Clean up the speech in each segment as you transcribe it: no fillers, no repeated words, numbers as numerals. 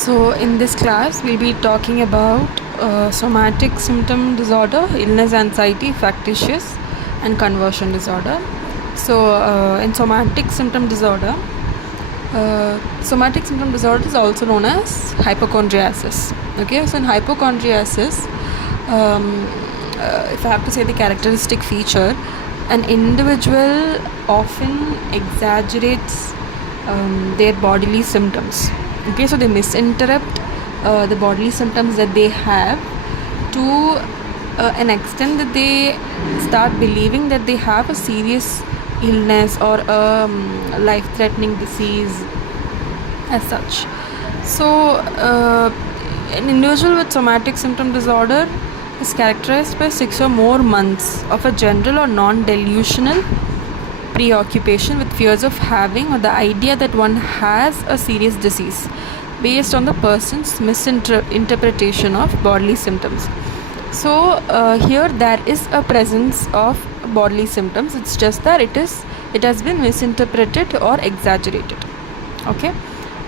So, in this class, we'll be talking about somatic symptom disorder, illness, anxiety, factitious, and conversion disorder. So, in somatic symptom disorder is also known as hypochondriasis. Okay, so in hypochondriasis, if I have to say the characteristic feature, an individual often exaggerates their bodily symptoms. Okay, so they misinterpret the bodily symptoms that they have to an extent that they start believing that they have a serious illness or a life-threatening disease as such. So, an individual with somatic symptom disorder is characterized by 6 or more months of a general or non-delusional preoccupation with fears of having or the idea that one has a serious disease based on the person's misinterpretation of bodily symptoms. So here there is a presence of bodily symptoms. It's just that it has been misinterpreted or exaggerated. Okay.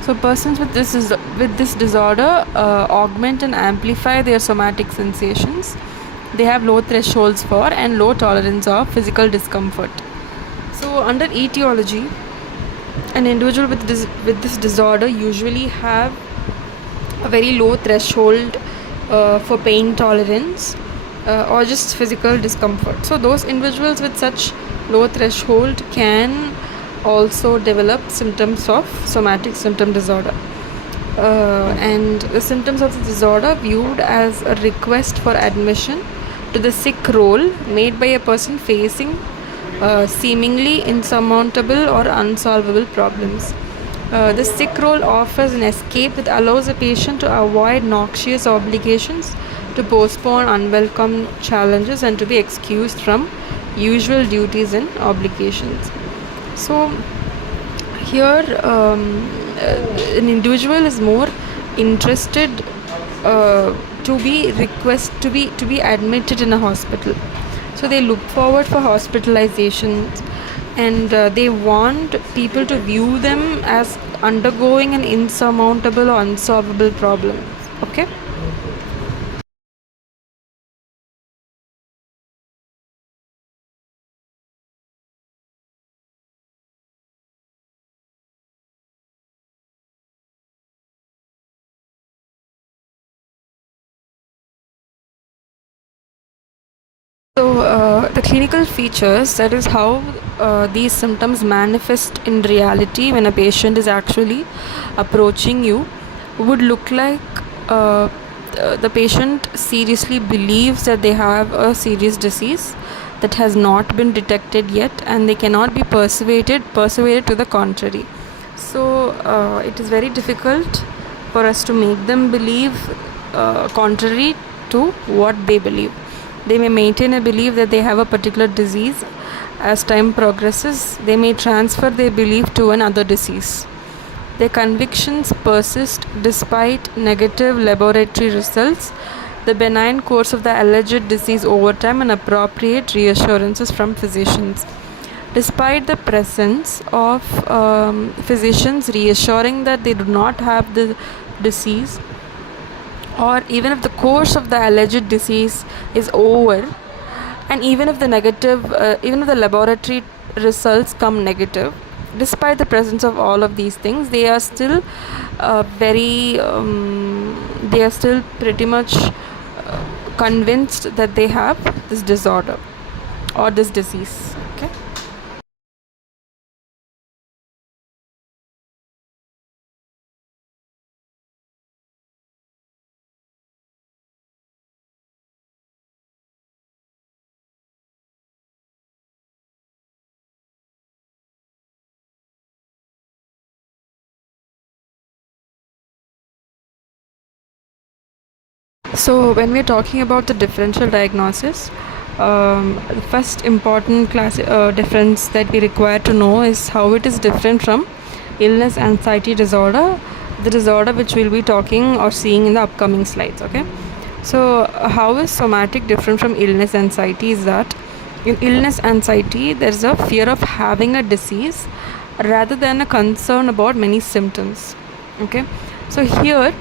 So persons with this disorder augment and amplify their somatic sensations. They have low thresholds for and low tolerance of physical discomfort. So under etiology, an individual with this disorder usually have a very low threshold for pain tolerance or just physical discomfort. So those individuals with such low threshold can also develop symptoms of somatic symptom disorder. And the symptoms of the disorder viewed as a request for admission to the sick role made by a person facing seemingly insurmountable or unsolvable problems. The sick role offers an escape that allows a patient to avoid noxious obligations, to postpone unwelcome challenges, and to be excused from usual duties and obligations. So here an individual is more interested to be admitted in a hospital. So they look forward for hospitalizations, and they want people to view them as undergoing an insurmountable or unsolvable problem. Okay. So the clinical features, that is how these symptoms manifest in reality when a patient is actually approaching you, would look like the patient seriously believes that they have a serious disease that has not been detected yet, and they cannot be persuaded to the contrary. So it is very difficult for us to make them believe contrary to what they believe. They may maintain a belief that they have a particular disease. As time progresses, they may transfer their belief to another disease. Their convictions persist despite negative laboratory results, the benign course of the alleged disease over time, and appropriate reassurances from physicians. Despite the presence of physicians reassuring that they do not have the disease, or even if the course of the alleged disease is over, and even if the laboratory results come negative, despite the presence of all of these things, they are still pretty much convinced that they have this disorder or this disease. Okay. So when we're talking about the differential diagnosis, the first important difference that we require to know is how it is different from illness anxiety disorder, the disorder which we'll be talking or seeing in the upcoming slides. Okay. So how is somatic different from illness anxiety is that in illness anxiety there is a fear of having a disease rather than a concern about many symptoms. Okay, so here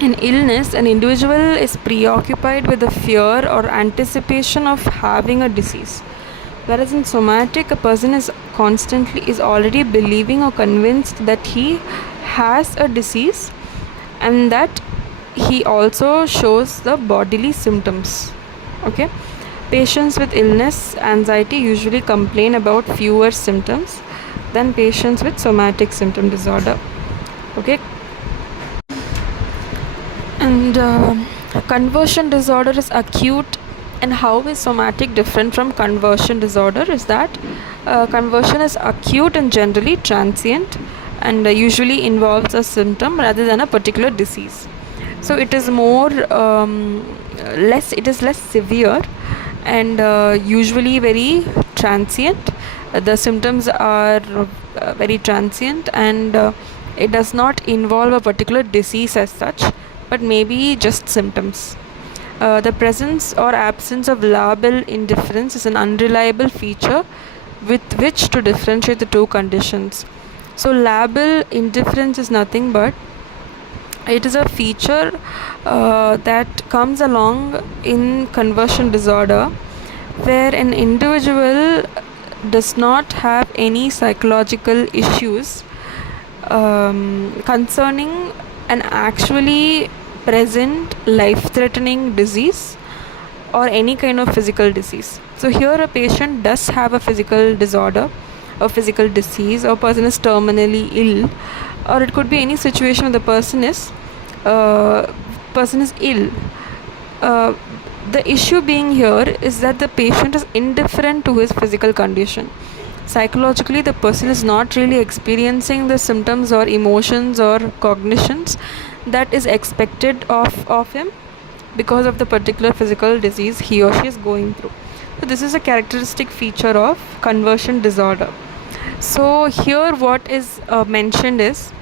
in illness, an individual is preoccupied with the fear or anticipation of having a disease, whereas in somatic, a person is already believing or convinced that he has a disease, and that he also shows the bodily symptoms. Okay, patients with illness anxiety usually complain about fewer symptoms than patients with somatic symptom disorder. Okay, and conversion disorder is acute. And how is somatic different from conversion disorder is that conversion is acute and generally transient, and usually involves a symptom rather than a particular disease. So it is more less severe, and usually very transient. The symptoms are very transient, and it does not involve a particular disease as such, but maybe just symptoms. The presence or absence of labile indifference is an unreliable feature with which to differentiate the two conditions. So labile indifference is nothing but it is a feature that comes along in conversion disorder, where an individual does not have any psychological issues concerning an actually present life-threatening disease or any kind of physical disease. So here a patient does have a physical disorder, a physical disease, or person is terminally ill, or it could be any situation where the person is ill. The issue being here is that the patient is indifferent to his physical condition. Psychologically, the person is not really experiencing the symptoms or emotions or cognitions that is expected of him because of the particular physical disease he or she is going through. So this is a characteristic feature of conversion disorder. So here what is mentioned is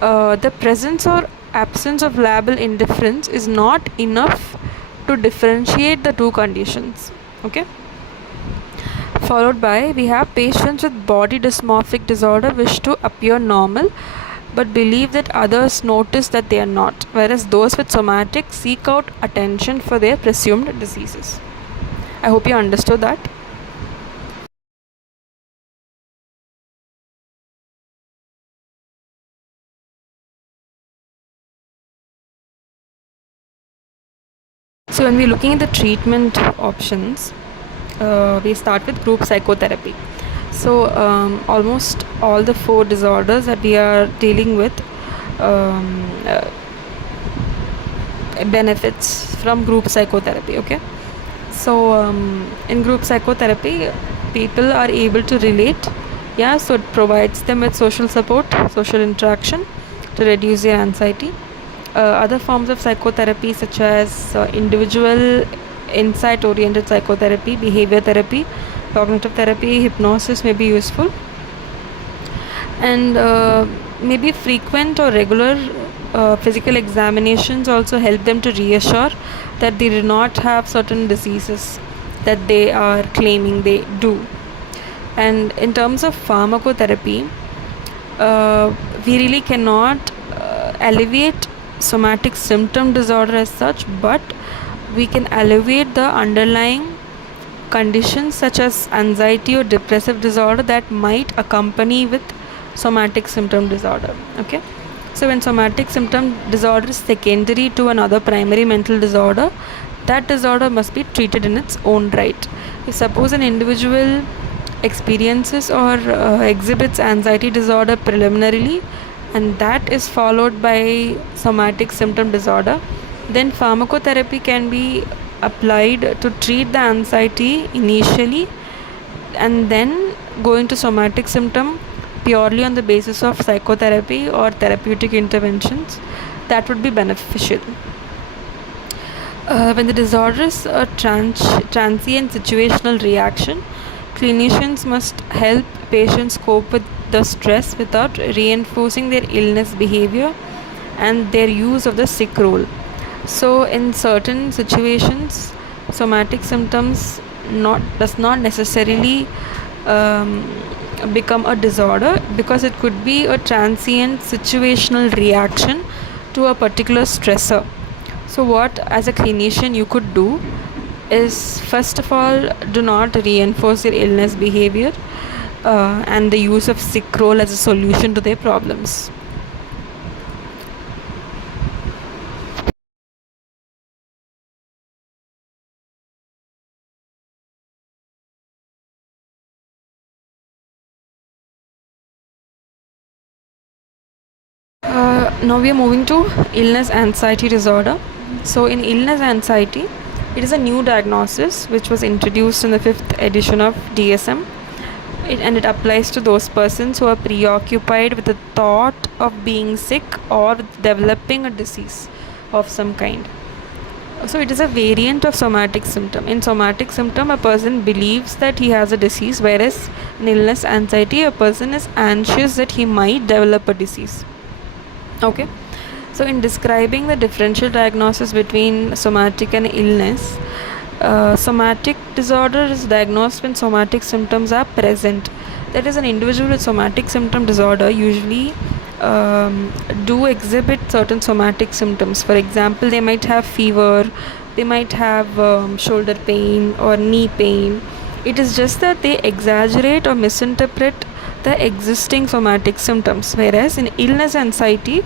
the presence or absence of labile indifference is not enough to differentiate the two conditions. Okay, followed by we have patients with body dysmorphic disorder wish to appear normal but believe that others notice that they are not, whereas those with somatic seek out attention for their presumed diseases. I hope you understood that. So when we're looking at the treatment options, we start with group psychotherapy. So almost all the 4 disorders that we are dealing with um, uh, benefits from group psychotherapy. Okay, so in group psychotherapy, people are able to relate. Yeah, so it provides them with social support, social interaction to reduce their anxiety. Other forms of psychotherapy such as individual insight oriented psychotherapy, behavior therapy, cognitive therapy, hypnosis may be useful, and maybe frequent or regular physical examinations also help them to reassure that they do not have certain diseases that they are claiming they do. And in terms of pharmacotherapy, we really cannot alleviate somatic symptom disorder as such, but we can alleviate the underlying conditions such as anxiety or depressive disorder that might accompany with somatic symptom disorder. Okay, so when somatic symptom disorder is secondary to another primary mental disorder, that disorder must be treated in its own right. If suppose an individual experiences or exhibits anxiety disorder preliminarily, and that is followed by somatic symptom disorder, then pharmacotherapy can be applied to treat the anxiety initially, and then go into somatic symptom purely on the basis of psychotherapy or therapeutic interventions. That would be beneficial. When the disorder is a transient situational reaction, clinicians must help patients cope with the stress without reinforcing their illness behavior and their use of the sick role. So in certain situations, somatic symptoms does not necessarily become a disorder, because it could be a transient situational reaction to a particular stressor. So what as a clinician you could do is, first of all, do not reinforce your illness behavior and the use of sick role as a solution to their problems. Now we are moving to illness anxiety disorder. So in illness anxiety, it is a new diagnosis which was introduced in the 5th edition of DSM. And it applies to those persons who are preoccupied with the thought of being sick or developing a disease of some kind. So it is a variant of somatic symptom. In somatic symptom, a person believes that he has a disease, whereas in illness anxiety, a person is anxious that he might develop a disease. Okay, so in describing the differential diagnosis between somatic and illness, somatic disorder is diagnosed when somatic symptoms are present. That is, an individual with somatic symptom disorder usually do exhibit certain somatic symptoms. For example, they might have fever, they might have shoulder pain or knee pain. It is just that they exaggerate or misinterpret the existing somatic symptoms, whereas in illness anxiety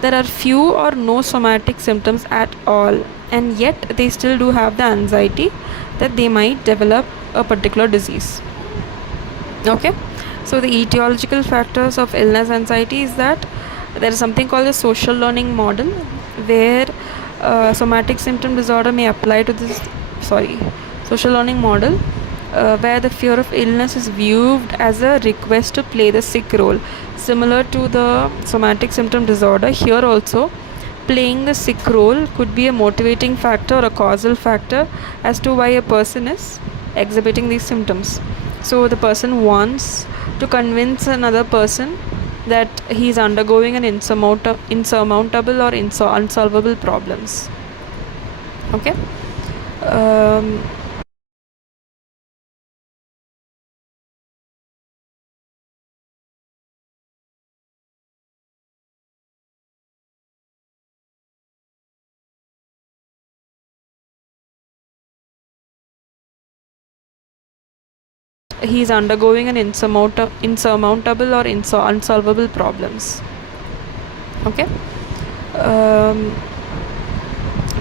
there are few or no somatic symptoms at all, and yet they still do have the anxiety that they might develop a particular disease. Okay, so the etiological factors of illness anxiety is that there is something called the social learning model, where somatic symptom disorder may apply to this social learning model, where the fear of illness is viewed as a request to play the sick role. Similar to the somatic symptom disorder, here also playing the sick role could be a motivating factor or a causal factor as to why a person is exhibiting these symptoms. So the person wants to convince another person that he is undergoing an insurmountable or unsolvable problems. Okay. He is undergoing an insurmountable or unsolvable problems. Okay.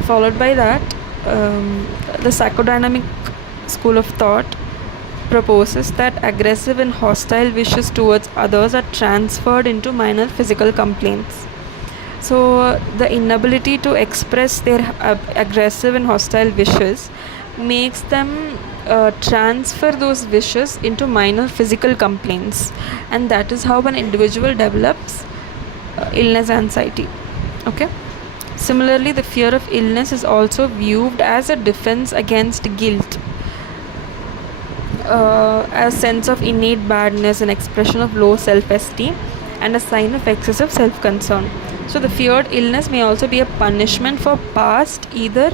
Followed by that, the psychodynamic school of thought proposes that aggressive and hostile wishes towards others are transferred into minor physical complaints. So the inability to express their aggressive and hostile wishes makes them transfer those wishes into minor physical complaints, and that is how an individual develops illness anxiety. Okay. Similarly, the fear of illness is also viewed as a defense against guilt, a sense of innate badness, an expression of low self-esteem, and a sign of excessive self-concern. So the feared illness may also be a punishment for past, either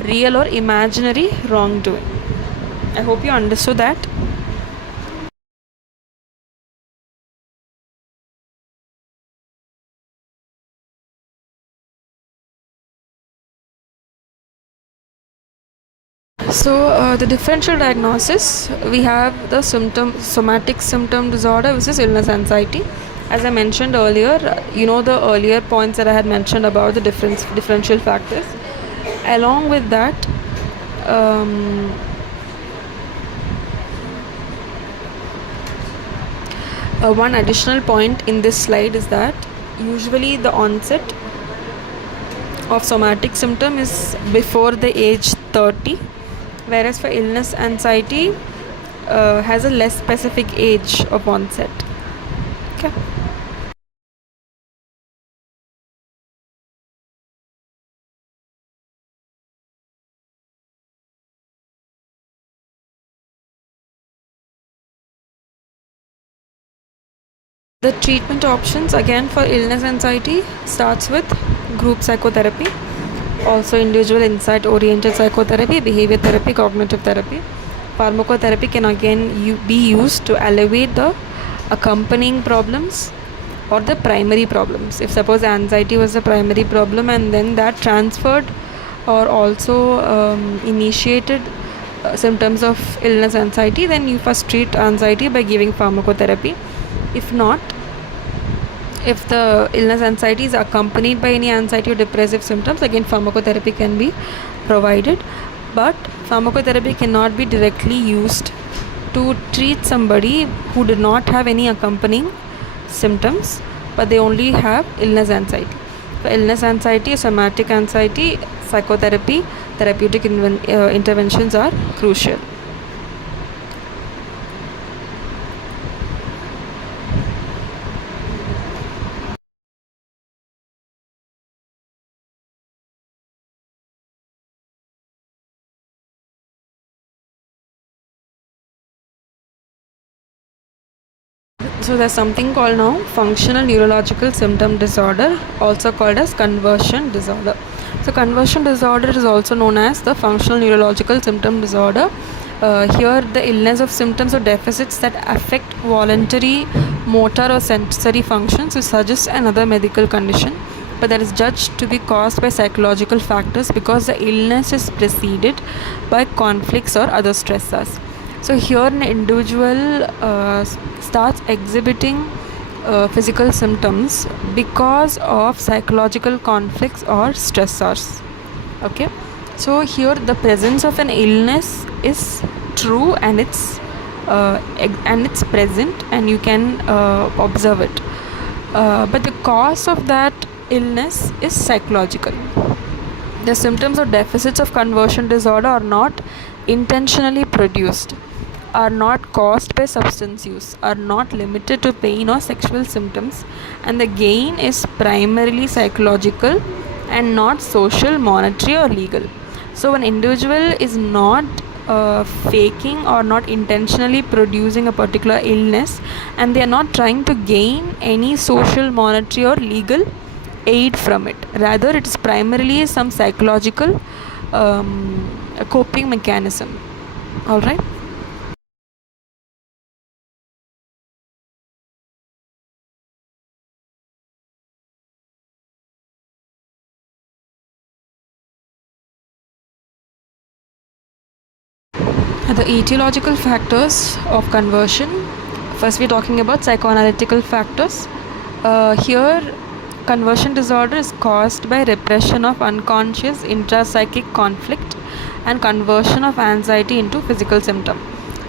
real or imaginary wrongdoing. I hope you understood that. So the differential diagnosis, we have the somatic symptom disorder versus illness anxiety. As I mentioned earlier, the earlier points that I had mentioned about the differential factors. Along with that, one additional point in this slide is that usually the onset of somatic symptom is before the age 30, whereas for illness anxiety has a less specific age of onset. Okay. The treatment options again for illness anxiety starts with group psychotherapy, also individual insight oriented psychotherapy, behavior therapy, cognitive therapy. Pharmacotherapy can again be used to alleviate the accompanying problems or the primary problems. If suppose anxiety was the primary problem and then that transferred or also initiated symptoms of illness anxiety, then you first treat anxiety by giving pharmacotherapy. If not, if the illness anxiety is accompanied by any anxiety or depressive symptoms, again pharmacotherapy can be provided. But pharmacotherapy cannot be directly used to treat somebody who did not have any accompanying symptoms but they only have illness anxiety. For illness anxiety, somatic anxiety, psychotherapy, therapeutic interventions are crucial. So there's something called now functional neurological symptom disorder, also called as conversion disorder. So conversion disorder is also known as the functional neurological symptom disorder. Here the illness of symptoms or deficits that affect voluntary motor or sensory functions is suggests another medical condition, but that is judged to be caused by psychological factors because the illness is preceded by conflicts or other stressors. So here an individual starts exhibiting physical symptoms because of psychological conflicts or stressors. Okay, so here the presence of an illness is true and it's present and you can observe it, but the cause of that illness is psychological. The symptoms or deficits of conversion disorder are not intentionally produced, are not caused by substance use, are not limited to pain or sexual symptoms, and the gain is primarily psychological and not social, monetary or legal. So an individual is not faking or not intentionally producing a particular illness, and they are not trying to gain any social, monetary or legal aid from it. Rather, it is primarily some psychological coping mechanism. All right. The etiological factors of conversion. First, we're talking about psychoanalytical factors. Here, conversion disorder is caused by repression of unconscious intrapsychic conflict and conversion of anxiety into physical symptom.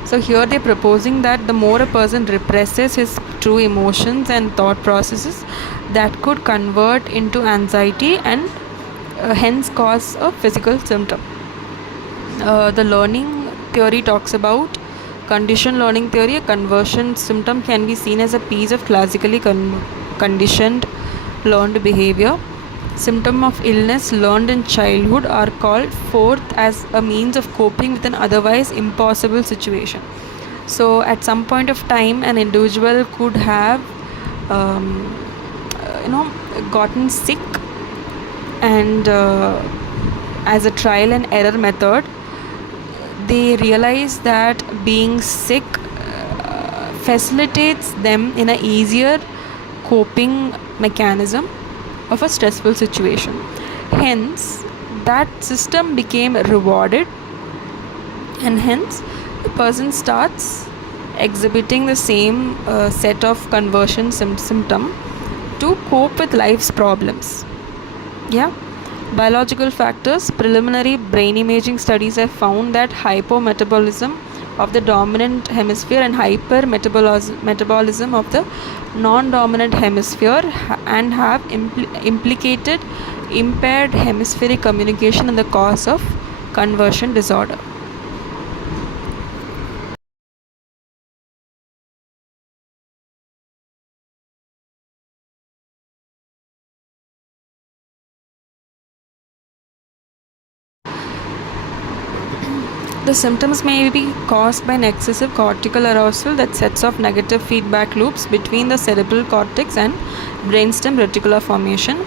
So here they're proposing that the more a person represses his true emotions and thought processes, that could convert into anxiety and hence cause a physical symptom. The learning theory talks about conditioned learning theory. A conversion symptom can be seen as a piece of classically conditioned learned behavior. Symptom of illness learned in childhood are called forth as a means of coping with an otherwise impossible situation. So at some point of time an individual could have gotten sick, and as a trial and error method they realize that being sick facilitates them in an easier coping mechanism of a stressful situation. Hence, that system became rewarded, and hence the person starts exhibiting the same set of conversion symptom to cope with life's problems. Yeah. Biological factors. Preliminary brain imaging studies have found that hypometabolism of the dominant hemisphere and hypermetabolism of the non-dominant hemisphere and have implicated impaired hemispheric communication in the cause of conversion disorder. The symptoms may be caused by an excessive cortical arousal that sets off negative feedback loops between the cerebral cortex and brainstem reticular formation.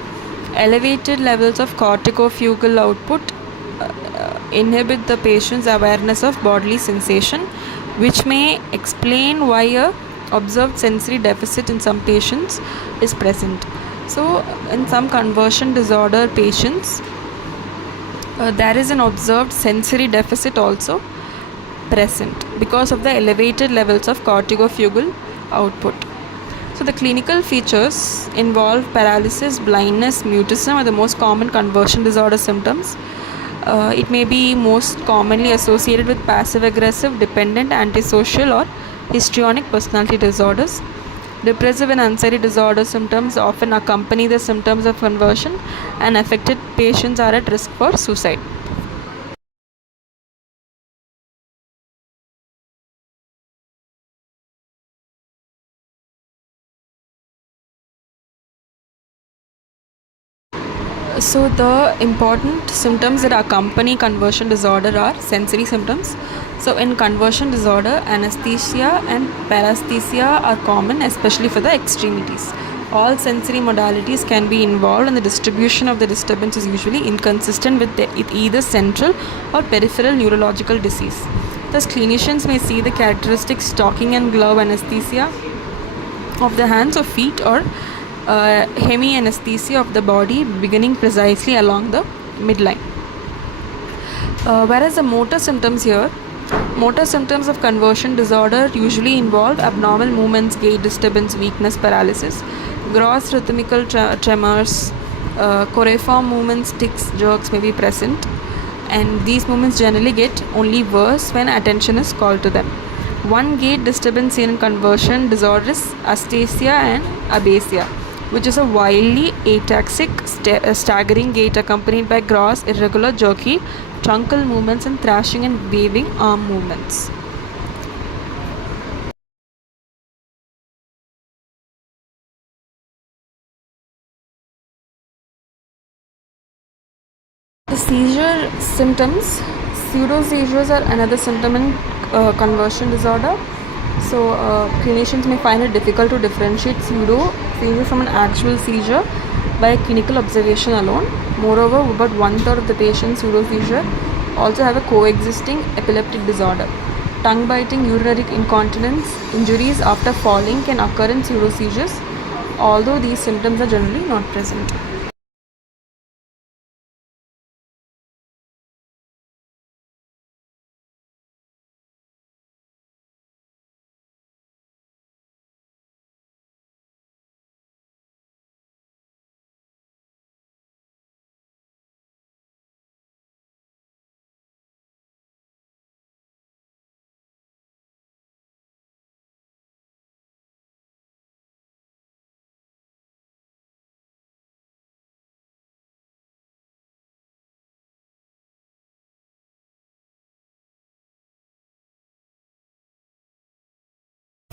Elevated levels of corticofugal output inhibit the patient's awareness of bodily sensation, which may explain why a observed sensory deficit in some patients is present. So in some conversion disorder patients, there is an observed sensory deficit also present because of the elevated levels of corticofugal output. So the clinical features involve paralysis, blindness, mutism are the most common conversion disorder symptoms. It may be most commonly associated with passive-aggressive, dependent, antisocial or histrionic personality disorders. Depressive and anxiety disorder symptoms often accompany the symptoms of conversion, and affected patients are at risk for suicide. So the important symptoms that accompany conversion disorder are sensory symptoms. So in conversion disorder, anesthesia and paresthesia are common, especially for the extremities. All sensory modalities can be involved, and the distribution of the disturbance is usually inconsistent with either central or peripheral neurological disease. Thus, clinicians may see the characteristic stocking and glove anesthesia of the hands or feet, or hemi-anesthesia of the body beginning precisely along the midline. Whereas the motor symptoms of conversion disorder usually involve abnormal movements, gait disturbance, weakness, paralysis, gross rhythmical tremors, choreiform movements, tics, jerks may be present, and these movements generally get only worse when attention is called to them. One gait disturbance seen in conversion disorder is astasia and abasia, which is a wildly ataxic, staggering gait accompanied by gross, irregular, jerky, truncal movements and thrashing and waving arm movements. The seizure symptoms, pseudo-seizures are another symptom in conversion disorder. So clinicians may find it difficult to differentiate pseudo-seizure from an actual seizure by clinical observation alone. Moreover, about 1/3 of the patients pseudo-seizure also have a coexisting epileptic disorder. Tongue biting, urinary incontinence, injuries after falling can occur in pseudo-seizures, although these symptoms are generally not present.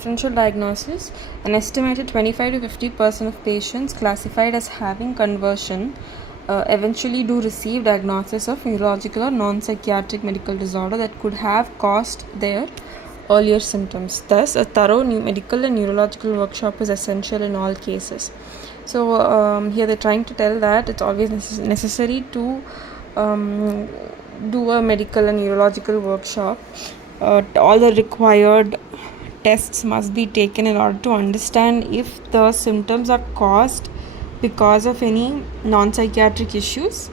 Differential diagnosis, an estimated 25 to 50% of patients classified as having conversion eventually do receive diagnosis of neurological or non-psychiatric medical disorder that could have caused their earlier symptoms. Thus, a thorough medical and neurological workshop is essential in all cases. So here they're trying to tell that it's always necessary to do a medical and neurological workshop. All the required tests must be taken in order to understand if the symptoms are caused because of any non-psychiatric issues,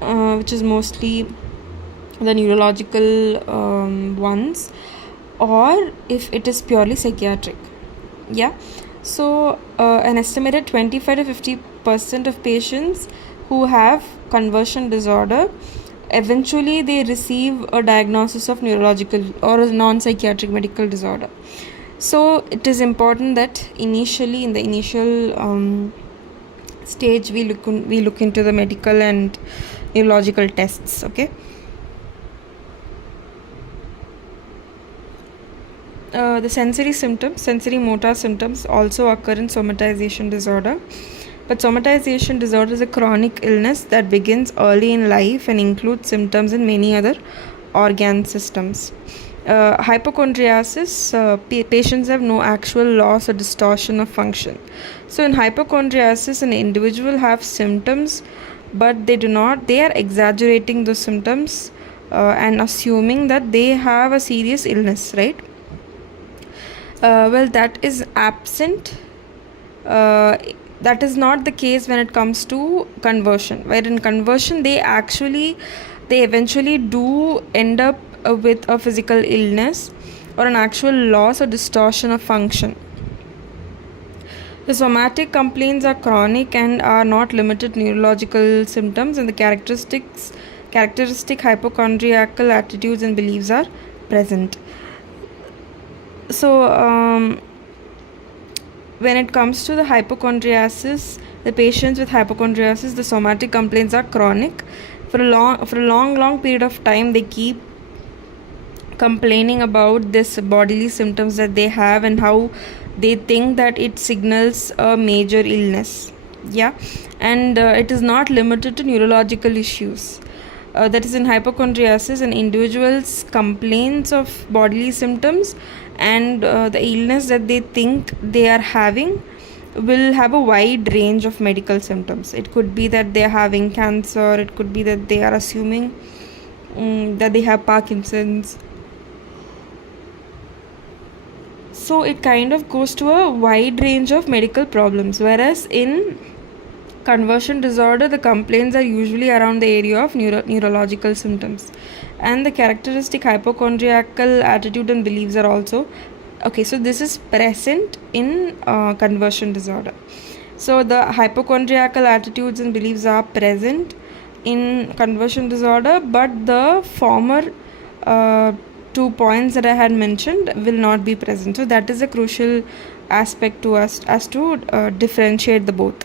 which is mostly the neurological ones, or if it is purely psychiatric. So an estimated 25 to 50% of patients who have conversion disorder eventually they receive a diagnosis of neurological or a non-psychiatric medical disorder. So it is important that initially in the initial stage we look into the medical and neurological tests. Okay. The sensory motor symptoms also occur in somatization disorder. But somatization disorder is a chronic illness that begins early in life and includes symptoms in many other organ systems. Hypochondriasis, patients have no actual loss or distortion of function. So in hypochondriasis, an individual have symptoms, but they are exaggerating those symptoms and assuming that they have a serious illness, right? Well, that is absent. Uh, that is not the case when it comes to conversion, where in conversion they eventually do end up with a physical illness or an actual loss or distortion of function. The somatic complaints are chronic and are not limited to neurological symptoms, and the characteristic hypochondriacal attitudes and beliefs are present. So, when it comes to the hypochondriasis, the patients with hypochondriasis, the somatic complaints are chronic. For a long period of time, they keep complaining about this bodily symptoms that they have and how they think that it signals a major illness. Yeah, and it is not limited to neurological issues. That is, in hypochondriasis, an individual's complaints of bodily symptoms and the illness that they think they are having will have a wide range of medical symptoms. It could be that they are having cancer, it could be that they are assuming that they have Parkinson's. So it kind of goes to a wide range of medical problems, whereas in conversion disorder, the complaints are usually around the area of neurological symptoms, and the characteristic hypochondriacal attitude and beliefs are also okay. So this is present in conversion disorder. So the hypochondriacal attitudes and beliefs are present in conversion disorder, but the former 2 points that I had mentioned will not be present. So that is a crucial aspect to us as to differentiate the both.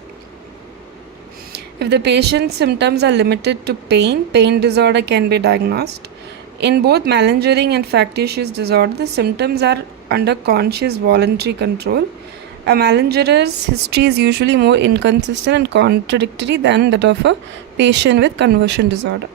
If the patient's symptoms are limited to pain disorder can be diagnosed. In both malingering and factitious disorder, the symptoms are under conscious voluntary control. A malingerer's history is usually more inconsistent and contradictory than that of a patient with conversion disorder.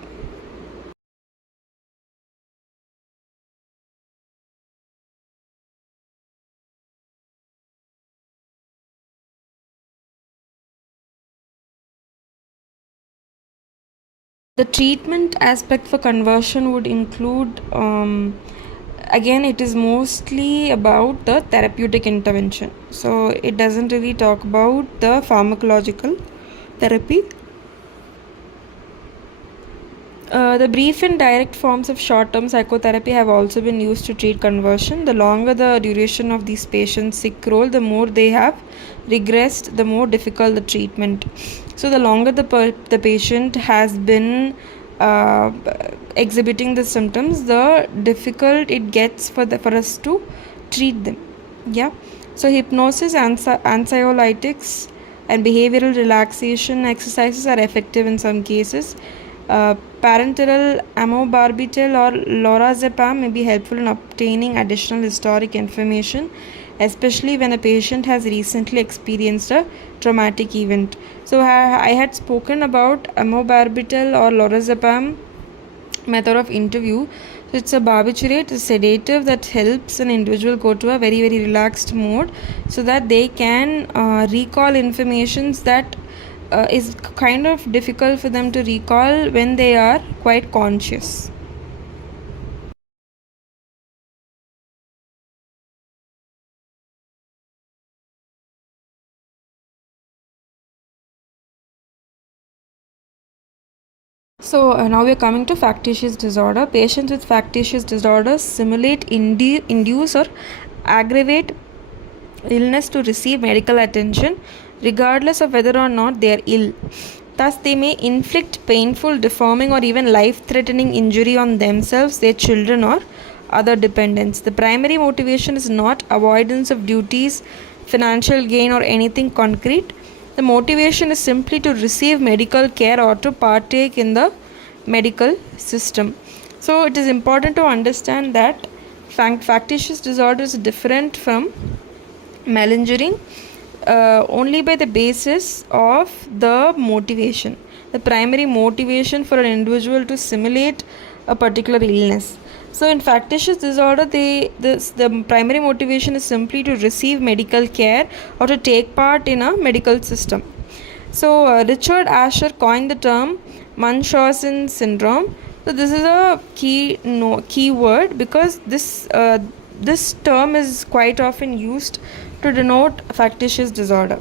The treatment aspect for conversion would include, again, it is mostly about the therapeutic intervention. So it doesn't really talk about the pharmacological therapy. The brief and direct forms of short-term psychotherapy have also been used to treat conversion. The longer the duration of these patients' sick role, the more they have regressed, the more difficult the treatment. So the longer the patient has been exhibiting the symptoms, the difficult it gets for us to treat them. Yeah. So hypnosis, anxiolytics, and behavioral relaxation exercises are effective in some cases. Parenteral amobarbital or lorazepam may be helpful in obtaining additional historic information, especially when a patient has recently experienced a traumatic event. So I had spoken about amobarbital or lorazepam method of interview. So it's a barbiturate, a sedative that helps an individual go to a very relaxed mode so that they can recall informations that is kind of difficult for them to recall when they are quite conscious. So now we are coming to factitious disorder. Patients with factitious disorders simulate, induce, or aggravate illness to receive medical attention, regardless of whether or not they are ill. Thus, they may inflict painful, deforming, or even life-threatening injury on themselves, their children, or other dependents. The primary motivation is not avoidance of duties, financial gain, or anything concrete. The motivation is simply to receive medical care or to partake in the medical system. So, it is important to understand that factitious disorder is different from malingering only by the basis of the motivation. The primary motivation for an individual to simulate a particular illness. So in factitious disorder, the primary motivation is simply to receive medical care or to take part in a medical system. So Richard Asher coined the term Munchausen syndrome. So this is a key word because this term is quite often used to denote factitious disorder.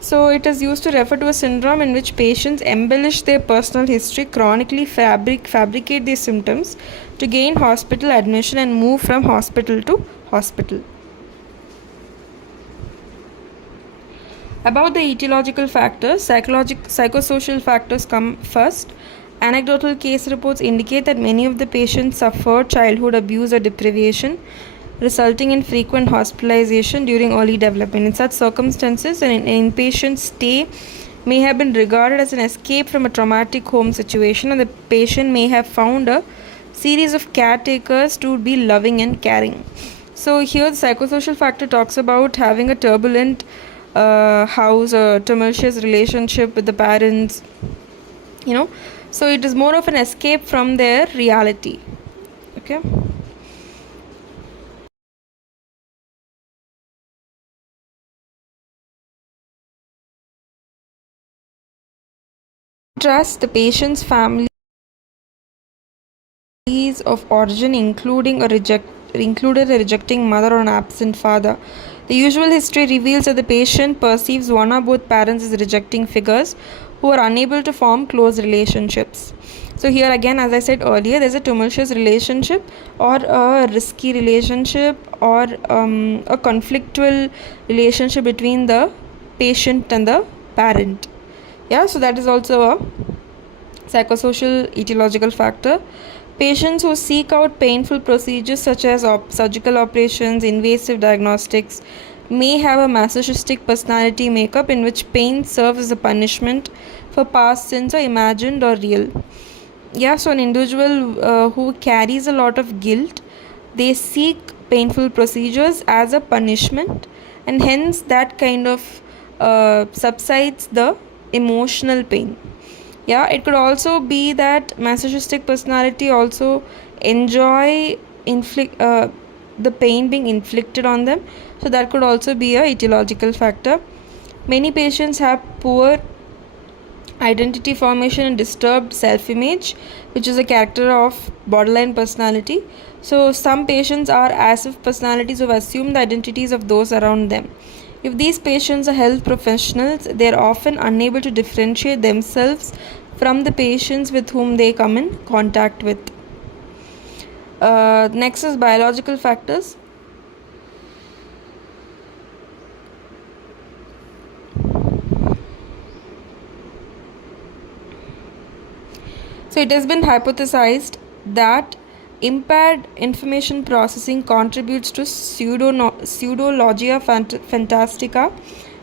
So it is used to refer to a syndrome in which patients embellish their personal history, chronically fabricate their symptoms to gain hospital admission and move from hospital to hospital. About the etiological factors, psychosocial factors come first. Anecdotal case reports indicate that many of the patients suffered childhood abuse or deprivation, resulting in frequent hospitalization during early development. In such circumstances, an inpatient stay may have been regarded as an escape from a traumatic home situation, and the patient may have found a series of caretakers to be loving and caring. So here the psychosocial factor talks about having a turbulent house, a tumultuous relationship with the parents, so it is more of an escape from their reality. Okay. Trust the patient's families of origin, included a rejecting mother or an absent father. The usual history reveals that the patient perceives one or both parents as rejecting figures who are unable to form close relationships. So here again, as I said earlier, there's a tumultuous relationship or a risky relationship or a conflictual relationship between the patient and the parent. Yeah, so that is also a psychosocial etiological factor. Patients who seek out painful procedures such as surgical operations, invasive diagnostics, may have a masochistic personality makeup in which pain serves as a punishment for past sins or imagined or real. Yeah, so an individual who carries a lot of guilt, they seek painful procedures as a punishment, and hence that kind of subsides the emotional pain. Yeah, it could also be that masochistic personality also enjoy the pain being inflicted on them, so that could also be a etiological factor. Many patients have poor identity formation and disturbed self-image, which is a character of borderline personality. So some patients are as if personalities who assume the identities of those around them. If these patients are health professionals, they are often unable to differentiate themselves from the patients with whom they come in contact with. Next is biological factors. So it has been hypothesized that impaired information processing contributes to pseudologia fantastica,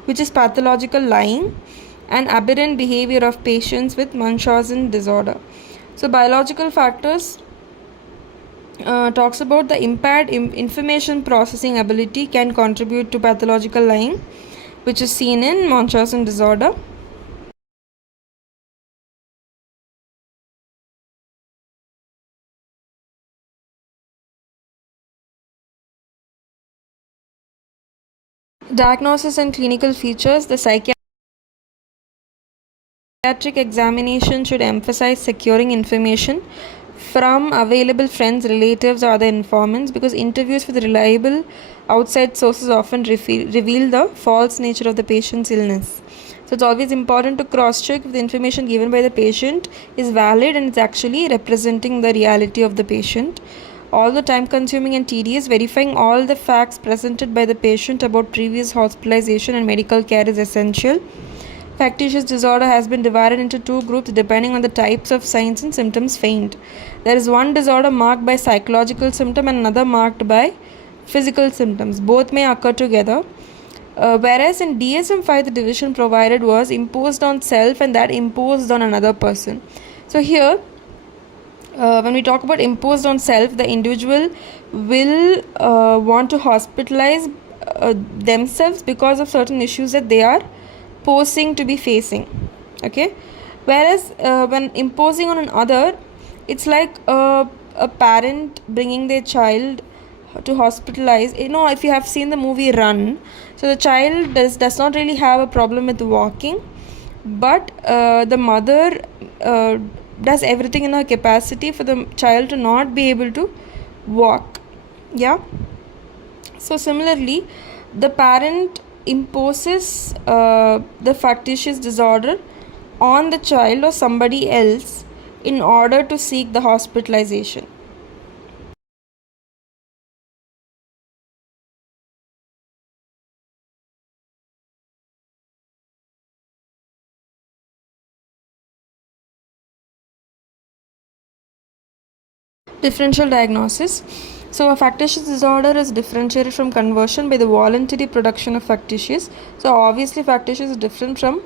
which is pathological lying, and aberrant behavior of patients with Munchausen disorder. So biological factors talks about the impaired information processing ability can contribute to pathological lying, which is seen in Munchausen disorder. Diagnosis and clinical features. The psychiatric examination should emphasize securing information from available friends, relatives, or other informants, because interviews with reliable outside sources often reveal the false nature of the patient's illness. So it's always important to cross-check if the information given by the patient is valid and it's actually representing the reality of the patient. Although time-consuming and tedious, verifying all the facts presented by the patient about previous hospitalization and medical care is essential. Factitious disorder has been divided into two groups depending on the types of signs and symptoms feigned. There is one disorder marked by psychological symptom and another marked by physical symptoms. Both may occur together. Whereas in DSM-5, the division provided was imposed on self and that imposed on another person. So here, when we talk about imposed on self, the individual will want to hospitalize themselves because of certain issues that they are posing to be facing. Okay, whereas when imposing on another, it's like a parent bringing their child to hospitalize. If you have seen the movie Run, so the child does not really have a problem with walking, but the mother does everything in her capacity for the child to not be able to walk. Yeah. So similarly, the parent imposes the factitious disorder on the child or somebody else in order to seek the hospitalization. Differential diagnosis. So, a factitious disorder is differentiated from conversion by the voluntary production of factitious. So, obviously, factitious is different from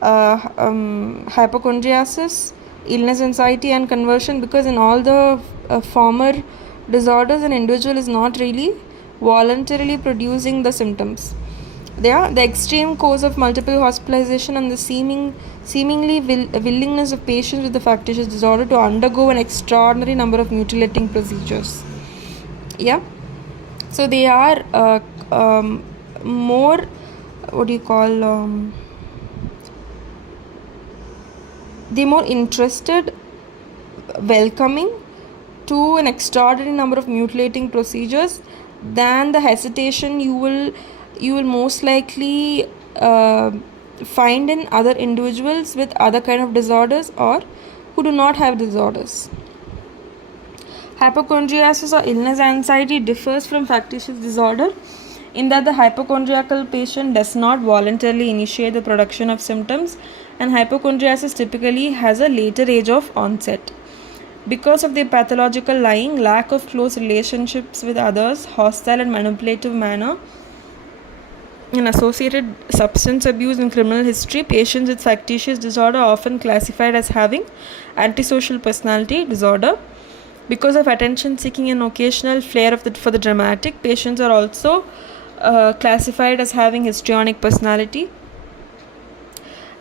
hypochondriasis, illness, anxiety, and conversion, because in all the former disorders, an individual is not really voluntarily producing the symptoms. Yeah, the extreme cause of multiple hospitalization and the seemingly willingness of patients with the factitious disorder to undergo an extraordinary number of mutilating procedures. Yeah, so they are more, what do you call, they're more interested, welcoming to an extraordinary number of mutilating procedures than the hesitation you will most likely find in other individuals with other kind of disorders or who do not have disorders. Hypochondriasis or illness anxiety differs from factitious disorder in that the hypochondriacal patient does not voluntarily initiate the production of symptoms, and hypochondriasis typically has a later age of onset. Because of their pathological lying, lack of close relationships with others, hostile and manipulative manner, and associated substance abuse and criminal history, patients with factitious disorder are often classified as having antisocial personality disorder. Because of attention seeking and occasional flair for the dramatic, patients are also classified as having histrionic personality.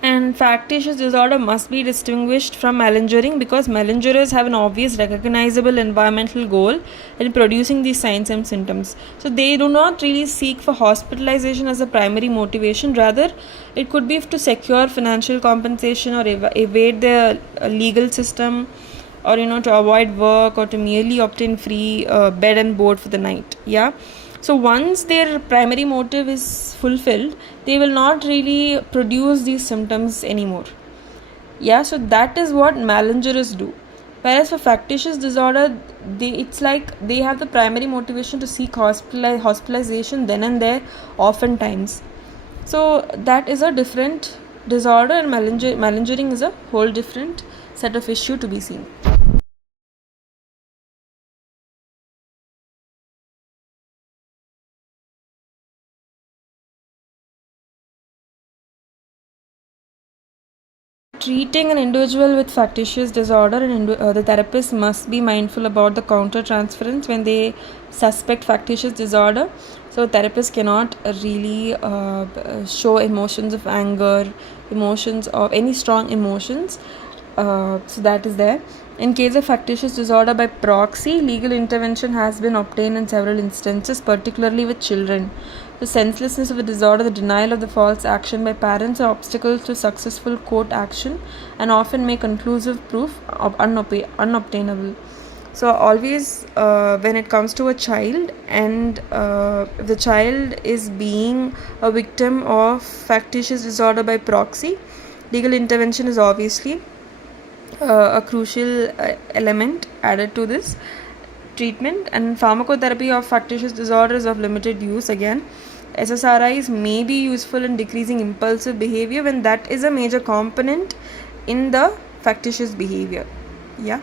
And factitious disorder must be distinguished from malingering because malingerers have an obvious recognizable environmental goal in producing these signs and symptoms. So they do not really seek for hospitalization as a primary motivation. Rather, it could be to secure financial compensation or evade the legal system, or to avoid work, or to merely obtain free bed and board for the night. Yeah. So once their primary motive is fulfilled, they will not really produce these symptoms anymore. Yeah, so that is what malingerers do. Whereas for factitious disorder, it's like they have the primary motivation to seek hospitalization then and there, oftentimes. So that is a different disorder, and malingering is a whole different set of issue to be seen. Treating an individual with factitious disorder, the therapist must be mindful about the counter-transference when they suspect factitious disorder. So therapists cannot really show emotions of anger, emotions of any strong emotions. So that is there. In case of factitious disorder by proxy, legal intervention has been obtained in several instances, particularly with children. The senselessness of the disorder, the denial of the false action by parents are obstacles to successful court action and often make conclusive proof of unobtainable. So always when it comes to a child, and if the child is being a victim of factitious disorder by proxy, legal intervention is obviously a crucial element added to this treatment. And pharmacotherapy of factitious disorder is of limited use. Again, SSRIs may be useful in decreasing impulsive behavior when that is a major component in the factitious behavior. Yeah.